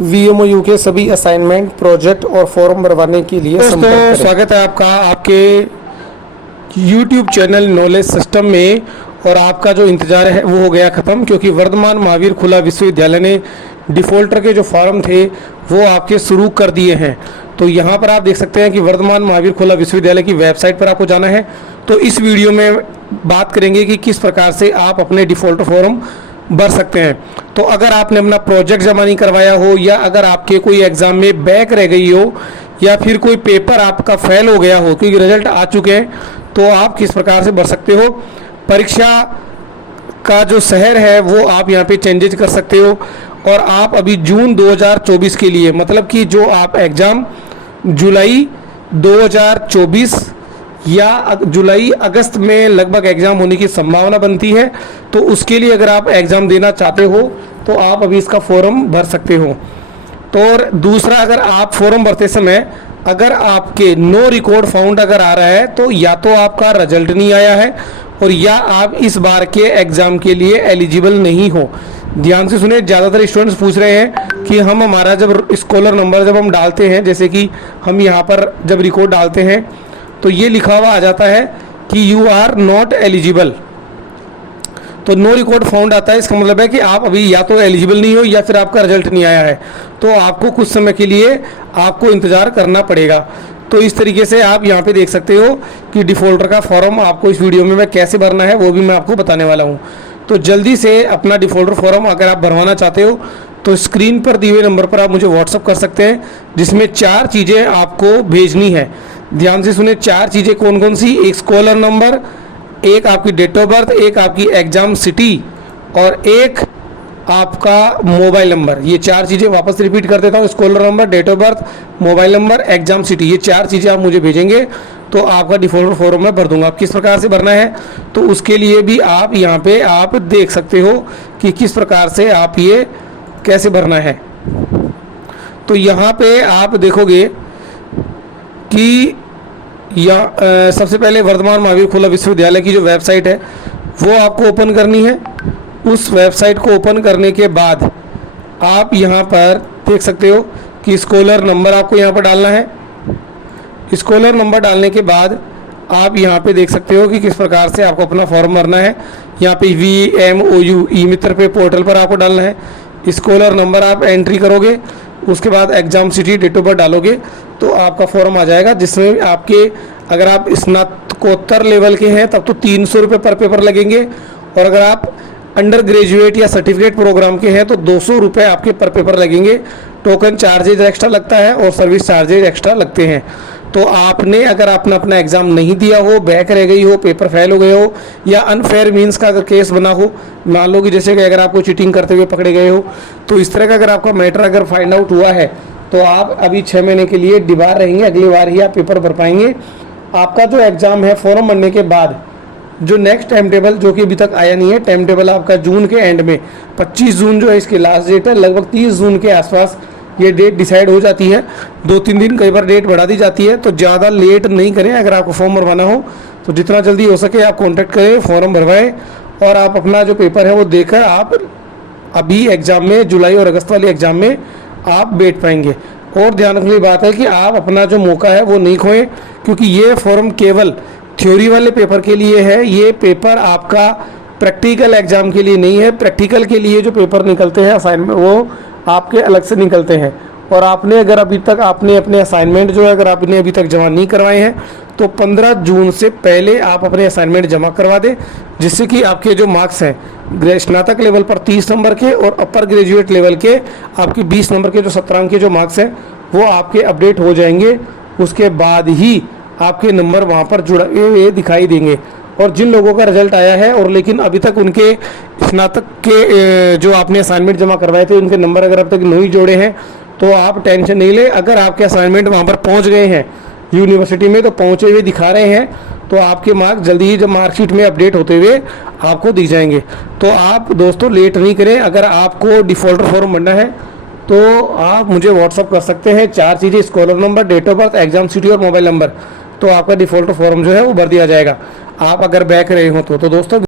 VMOU के सभी assignment, project और फॉर्म भरवाने के लिए संपर्क दोस्तों, करें। स्वागत है आपका आपके YouTube चैनल नॉलेज सिस्टम में। और आपका जो इंतज़ार है वो हो गया ख़त्म, क्योंकि वर्धमान महावीर खुला विश्वविद्यालय ने डिफ़ॉल्टर के जो फॉर्म थे वो आपके शुरू कर दिए हैं। तो यहाँ पर आप देख सकते हैं कि वर्धमान महावीर खुला विश्वविद्यालय की वेबसाइट पर आपको जाना है। तो इस वीडियो में बात करेंगे कि किस प्रकार से आप अपने डिफ़ॉल्टर फॉर्म भर सकते हैं। तो अगर आपने अपना प्रोजेक्ट जमा नहीं करवाया हो, या अगर आपके कोई एग्ज़ाम में बैक रह गई हो, या फिर कोई पेपर आपका फेल हो गया हो क्योंकि रिजल्ट आ चुके हैं, तो आप किस प्रकार से भर सकते हो। परीक्षा का जो शहर है वो आप यहाँ पे चेंजेज कर सकते हो। और आप अभी जून 2024 के लिए, मतलब कि जो आप एग्ज़ाम जुलाई 2024 या जुलाई अगस्त में लगभग एग्ज़ाम होने की संभावना बनती है, तो उसके लिए अगर आप एग्ज़ाम देना चाहते हो तो आप अभी इसका फॉर्म भर सकते हो। तो और दूसरा, अगर आप फॉर्म भरते समय अगर आपके नो रिकॉर्ड फाउंड अगर आ रहा है, तो या तो आपका रिजल्ट नहीं आया है, और या आप इस बार के एग्ज़ाम के लिए एलिजिबल नहीं हो। ध्यान से सुने, ज़्यादातर स्टूडेंट्स पूछ रहे हैं कि हम हमारा जब स्कॉलर नंबर जब हम डालते हैं, जैसे कि हम यहाँ पर जब रिकॉर्ड डालते हैं तो ये लिखा हुआ आ जाता है कि यू आर नॉट एलिजिबल। तो नो रिकॉर्ड फाउंड आता है, इसका मतलब है कि आप अभी या तो एलिजिबल नहीं हो या फिर आपका रिजल्ट नहीं आया है। तो आपको कुछ समय के लिए आपको इंतज़ार करना पड़ेगा। तो इस तरीके से आप यहाँ पे देख सकते हो कि डिफ़ॉल्टर का फॉर्म आपको इस वीडियो में मैं कैसे भरना है वो भी मैं आपको बताने वाला हूँ। तो जल्दी से अपना डिफ़ॉल्टर फॉर्म अगर आप भरवाना चाहते हो तो स्क्रीन पर दिए हुए नंबर पर आप मुझे व्हाट्सअप कर सकते हैं, जिसमें 4 चीज़ें आपको भेजनी है। ध्यान से सुने, 4 चीज़ें कौन कौन सी? एक स्कॉलर नंबर, एक आपकी डेट ऑफ बर्थ, एक आपकी एग्ज़ाम सिटी, और एक आपका मोबाइल नंबर। ये 4 चीज़ें वापस रिपीट कर देता हूँ, scholar number, date of birth, mobile number, exam city. ये 4 चीज़ें आप मुझे भेजेंगे तो आपका डिफ़ॉल्टर फॉर्म मैं भर दूंगा। आप किस प्रकार से भरना है तो उसके लिए भी आप यहाँ पे आप देख सकते हो कि किस प्रकार से आप ये कैसे भरना है। तो यहाँ पे आप देखोगे कि सबसे पहले वर्धमान महावीर खुला विश्वविद्यालय की जो वेबसाइट है वो आपको ओपन करनी है। उस वेबसाइट को ओपन करने के बाद आप यहाँ पर देख सकते हो कि स्कॉलर नंबर आपको यहाँ पर डालना है। स्कॉलर नंबर डालने के बाद आप यहाँ पे देख सकते हो कि किस प्रकार से आपको अपना फॉर्म भरना है। यहाँ पे VMOU ई मित्र पे पोर्टल पर आपको डालना है। स्कॉलर नंबर आप एंट्री करोगे, उसके बाद exam city, date of birth डालोगे तो आपका फॉर्म आ जाएगा, जिसमें आपके अगर आप स्नातकोत्तर लेवल के हैं तब तो 300 रुपये पर पेपर लगेंगे, और अगर आप अंडर ग्रेजुएट या सर्टिफिकेट प्रोग्राम के हैं तो 200 रुपये आपके पर पेपर लगेंगे। टोकन चार्जेज एक्स्ट्रा लगता है और सर्विस चार्जेज एक्स्ट्रा लगते हैं। तो आपने अगर आपने अपना एग्ज़ाम नहीं दिया हो, बैक रह गई हो, पेपर फेल हो गए हो, या अनफेयर मीन्स का अगर केस बना हो, मान लो कि जैसे कि अगर आपको चीटिंग करते हुए पकड़े गए हो, तो इस तरह का अगर आपका मैटर अगर फाइंड आउट हुआ है तो आप अभी 6 महीने के लिए डिबार रहेंगे। अगली बार ही आप पेपर भर पाएंगे। आपका जो एग्ज़ाम है फॉर्म भरने के बाद जो नेक्स्ट टाइम टेबल, जो कि अभी तक आया नहीं है, टाइम टेबल आपका जून के एंड में 25 जून जो है इसकी लास्ट डेट है, लगभग 30 जून के आसपास ये डेट डिसाइड हो जाती है। 2-3 दिन कई बार डेट बढ़ा दी जाती है। तो ज़्यादा लेट नहीं करें। अगर आपको फॉर्म भरवाना हो तो जितना जल्दी हो सके आप कॉन्टैक्ट करें, फॉर्म भरवाएं, और आप अपना जो पेपर है वो देकर आप अभी एग्ज़ाम में, जुलाई और अगस्त वाले एग्ज़ाम में आप बैठ पाएंगे। और ध्यान रखने की बात है कि आप अपना जो मौका है वो नहीं खोएं, क्योंकि ये फॉर्म केवल थ्योरी वाले पेपर के लिए है। ये पेपर आपका प्रैक्टिकल एग्ज़ाम के लिए नहीं है। प्रैक्टिकल के लिए जो पेपर निकलते हैं असाइनमेंट, वो आपके अलग से निकलते हैं। और आपने अगर अभी तक आपने अपने असाइनमेंट जो है अगर आपने अभी तक जमा नहीं करवाए हैं तो 15 जून से पहले आप अपने असाइनमेंट जमा करवा दें, जिससे कि आपके जो मार्क्स हैं स्नातक लेवल पर 30 नंबर के और अपर ग्रेजुएट लेवल के आपके 20 नंबर के जो 17 अंक के जो मार्क्स हैं वो आपके अपडेट हो जाएंगे। उसके बाद ही आपके नंबर वहाँ पर जुड़े हुए दिखाई देंगे। और जिन लोगों का रिजल्ट आया है और लेकिन अभी तक उनके स्नातक के जो आपने असाइनमेंट जमा करवाए थे उनके नंबर अगर अब तक नहीं जोड़े हैं तो आप टेंशन नहीं ले। अगर आपके असाइनमेंट वहाँ पर पहुँच गए हैं यूनिवर्सिटी में, तो पहुँचे हुए दिखा रहे हैं, तो आपके मार्क्स जल्दी ही जब मार्कशीट में अपडेट होते हुए आपको दिख जाएंगे। तो आप दोस्तों लेट नहीं करें। अगर आपको डिफ़ॉल्टर फॉर्म भरना है तो आप मुझे व्हाट्सअप कर सकते हैं। 4 चीज़ें, scholar number, date of birth, exam city और मोबाइल नंबर, तो आपका डिफ़ॉल्टर फॉर्म जो है वो भर दिया जाएगा। आप अगर बैक रहे हो तो दोस्तों